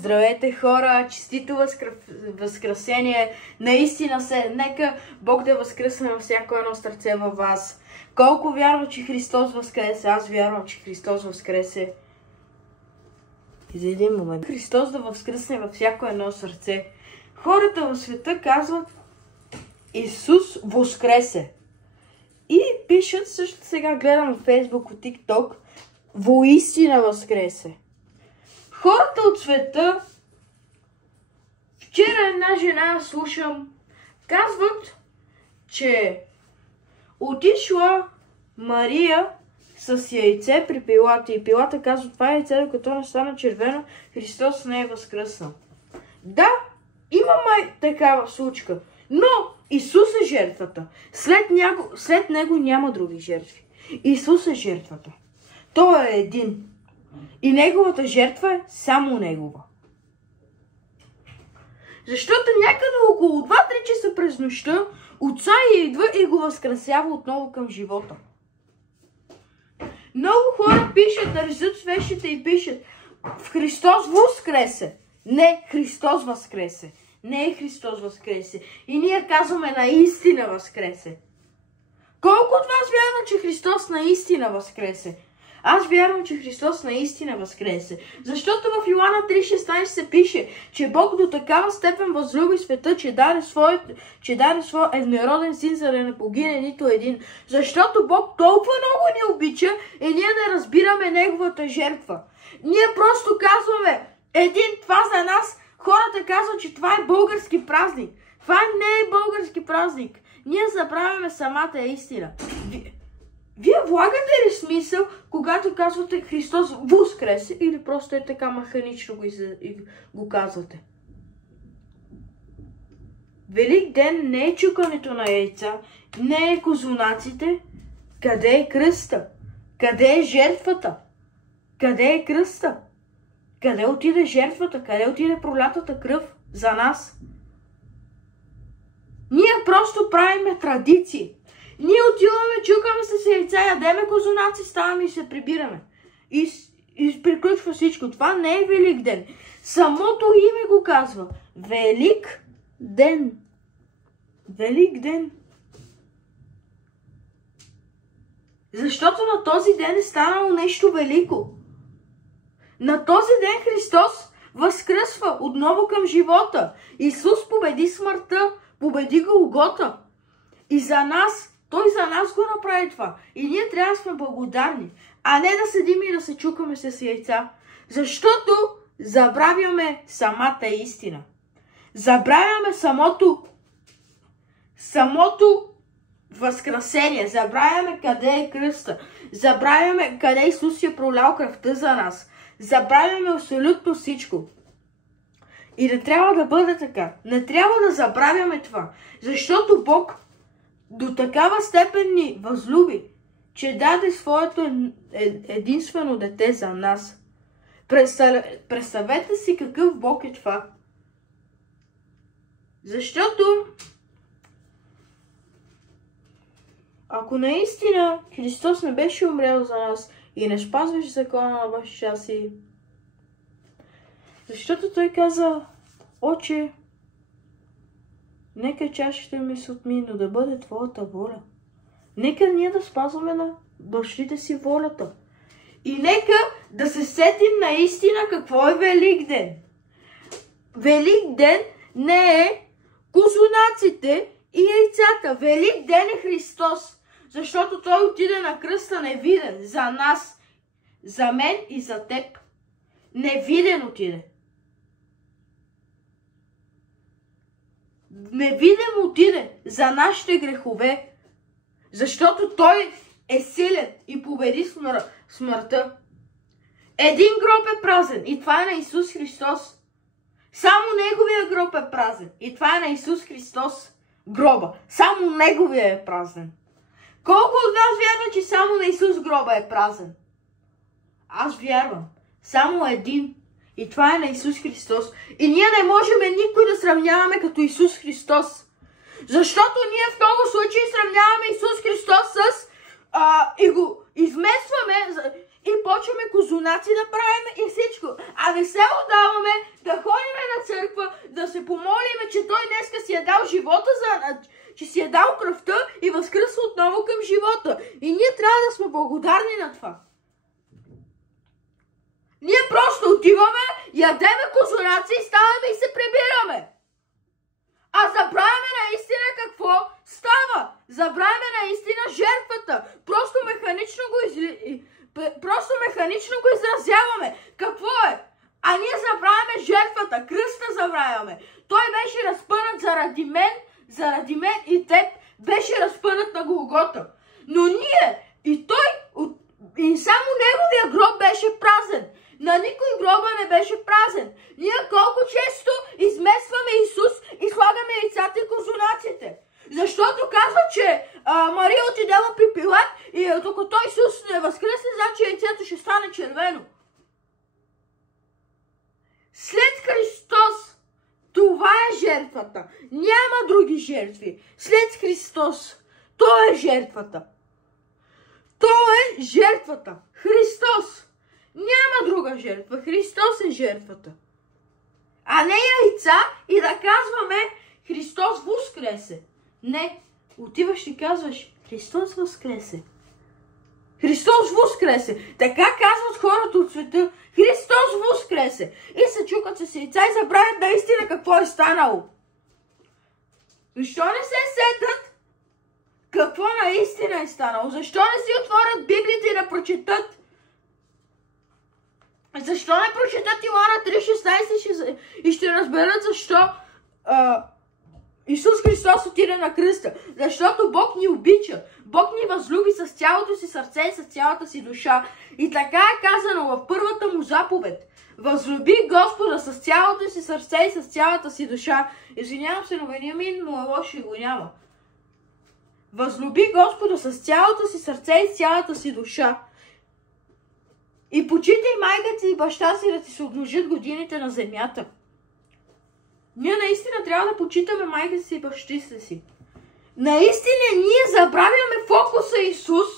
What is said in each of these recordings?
Здравейте хора, честито възкресение, наистина нека Бог да възкръсне във всяко едно сърце във вас. Колко вярва, че Христос възкресе? Аз вярвам, че Христос възкресе. И за един момент. Христос да възкръсне във всяко едно сърце. Хората в света казват Исус воскресе. И пишат, също сега гледам в Фейсбук, в ТикТок, воистина възкресе. Хората от света, вчера една жена слушам, казват, че отишла Мария с яйце при Пилата и Пилата казва, това яйце, докато не стана червено, Христос не е възкръснал. Да, има такава случка, но Исус е жертвата. След него няма други жертви. Исус е жертвата. Той е един. И неговата жертва е само негова. Защото някъде около 2-3 часа през нощта Отца идва и го възкресява отново към живота. Много хора пишат, държат свещите и пишат в Христос воскресе. Не, Христос възкресе. Не е Христос възкресе. И ние казваме наистина възкресе. Колко от вас вярват, че Христос наистина възкресе? Аз вярвам, че Христос наистина възкресе. Защото в Йоанна 3,16 се пише, че Бог до такава степен възлюби света, че даде своя еднороден син, за да не погине нито един. Защото Бог толкова много ни обича и ние не разбираме неговата жертва. Ние просто казваме, това за нас, хората казват, че това е български празник. Това не е български празник. Ние забравяме самата истина. Вие влагате ли смисъл, когато казвате Христос воскресе или просто е така механично го казвате? Велик ден не е чукането на яйца, не е козунаците. Къде е кръста? Къде е жертвата? Къде е кръста? Къде отиде жертвата? Къде отиде пролятата кръв за нас? Ние просто правиме традиции. Ние отиваме, чукаме се с яйца, ядеме козунаци, ставаме и се прибираме. И приключва всичко. Това не е Велик ден. Самото име го казва. Велик ден. Велик ден. Защото на този ден е станало нещо велико. На този ден Христос възкръсва отново към живота. Исус победи смъртта, победи Голгота. И Той за нас го направи това. И ние трябва да сме благодарни, а не да седим и да се чукаме с яйца. Защото забравяме самата истина. Забравяме самото възкресение. Забравяме къде е кръста. Забравяме къде Исус е пролял кръвта за нас. Забравяме абсолютно всичко. И не трябва да бъде така. Не трябва да забравяме това. Защото Бог до такава степен ни възлюби, че даде своето единствено дете за нас. Представете си какъв Бог е това. Защото ако наистина Христос не беше умрял за нас и не спазваше закона на баща си, защото Той каза, Отче, нека чашата ми се отмине, но да бъде Твоята воля. Нека ние да спазваме на бащите си волята. И нека да се сетим наистина какво е Велик ден. Велик ден не е козунаците и яйцата. Велик ден е Христос. Защото Той отиде на кръста невиден за нас, за мен и за теб. Невиден отиде. Невидим отиде за нашите грехове, защото Той е силен и победи смъртта. Един гроб е празен и това е на Исус Христос. Само Неговия гроб е празен и това е на Исус Христос гроба. Само Неговия е празен. Колко от вас вярват, че само на Исус гроба е празен? Аз вярвам. Само един. И това е на Исус Христос. И ние не можем никой да сравняваме като Исус Христос. Защото ние в много случаи сравняваме Исус Христос и го изместваме и почваме козунаци да правим и всичко. А не се отдаваме да да се помолиме, че той днеска си е дал живота, че си е дал кръвта и възкръсва отново към живота. И ние трябва да сме благодарни на това. Ние просто отиваме, ядеме козунаци и ставаме и се прибираме. А забравяме наистина какво става. Забравяме наистина жертвата. Просто механично го изразяваме. Какво е? А ние забравяме жертвата. Кръста забравяме. Той беше разпънат заради мен и теб. Беше разпънат на Голгота. Но ние и само неговия гроб беше празен. На никой гроба не беше празен. Ние колко често изместваме Исус и слагаме яйцата и козунаците. Защото казва, че Мария отидела при Пилат и докато Исус не възкръсне, значи яйцето ще стане червено. След Христос, това е жертвата. Няма други жертви. След Христос, той е жертвата. Той е жертвата. Христос. Няма друга жертва. Христос е жертвата. А не яйца и да казваме Христос възкресе. Не. Отиваш и казваш Христос възкресе. Христос възкресе. Така казват хората от света. Христос възкресе. И се чукат с яйца и забравят наистина какво е станало. Защо не се сетят какво наистина е станало? Защо не си отворят Библията и да прочетат? Защо не прочетат Йоанна 3,16 и ще разберат защо Исус Христос отиде на кръста? Защото Бог ни обича. Бог ни възлюби с цялото си сърце и с цялата си душа. И така е казано в първата му заповед. Възлюби Господа с цялото си сърце и с цялата си душа. Извинявам се, но Вениамин му е лошо и го няма. Възлюби Господа с цялото си сърце и с цялата си душа. И почитай майка си и баща си да ти се умножат годините на земята. Ние наистина трябва да почитаме майка си и бащите си. Наистина ние забравяме фокуса Исус,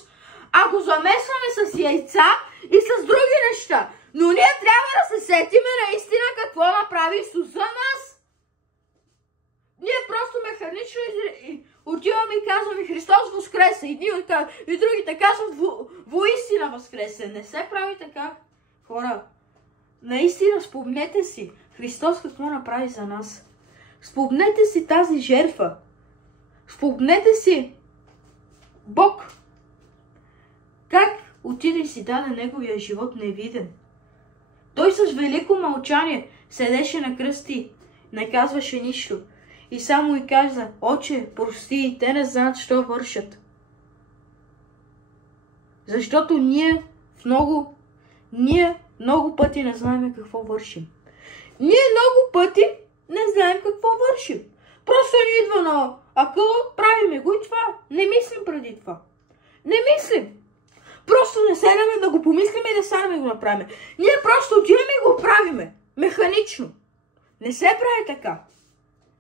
а го замесваме с яйца и с други неща. Но ние трябва да се сетиме наистина какво направи Исус за нас. Ние просто механично отиваме и казваме Христос възкресе. И другите казват воистина възкресе. Не се прави така, хора. Наистина спомнете си Христос какво направи за нас. Спомнете си тази жертва. Спомнете си Бог как отиде и си даде неговия живот невиден. Той с велико мълчание седеше на кръсти, не казваше нищо. И само и каза, Отче, прости, те не знаят, що вършат. Защото ние много пъти не знаем какво вършим. Ние много пъти не знаем какво вършим. Просто ни идва на акъла, правиме го и това. Не мислим преди това. Не мислим. Просто не седаме да го помислиме и да станем и го направим. Ние просто отиваме и го правиме. Механично. Не се прави така.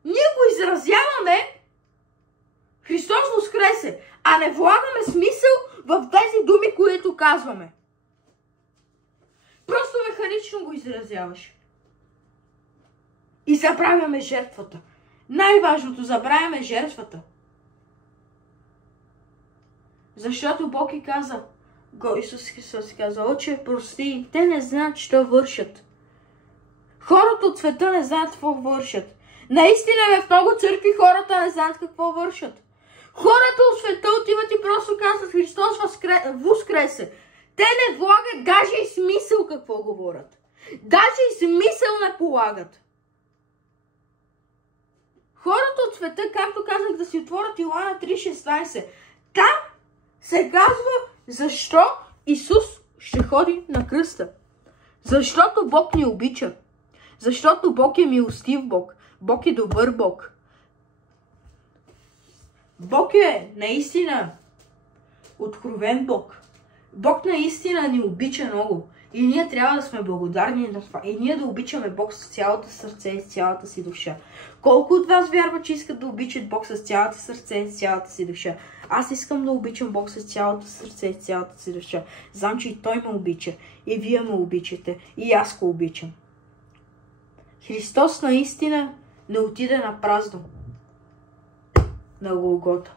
Ние го изразяваме Христос възкресе, а не влагаме смисъл в тези думи, които казваме. Просто механично го изразяваш. И забравяме жертвата. Най-важното, забравяме жертвата. Защото Бог и каза, Исус Христос каза, Отче, прости, те не знаят, що вършат. Хората от света не знаят какво вършат. Наистина в много църкви хората не знаят какво вършат. Хората от света отиват и просто казват Христос възкресе. Те не влагат даже и смисъл какво говорят. Даже и смисъл не полагат. Хората от света, както казах, да си отворят Йоанна 3,16. Там се казва защо Исус ще ходи на кръста. Защото Бог ни обича. Защото Бог е милостив Бог. Бог е добър Бог. Бог е наистина откровен Бог. Бог наистина ни обича много. И ние трябва да сме благодарни на това. И ние да обичаме Бог с цялото сърце и с цялата си душа. Колко от вас вярват, че искат да обичат Бог с цялото сърце и с цялата си душа? Аз искам да обичам Бог с цялото сърце и с цялата си душа. Знам, че и Той ме обича. И вие ме обичате. И аз го обичам. Христос наистина не отиде на празно на Голгота.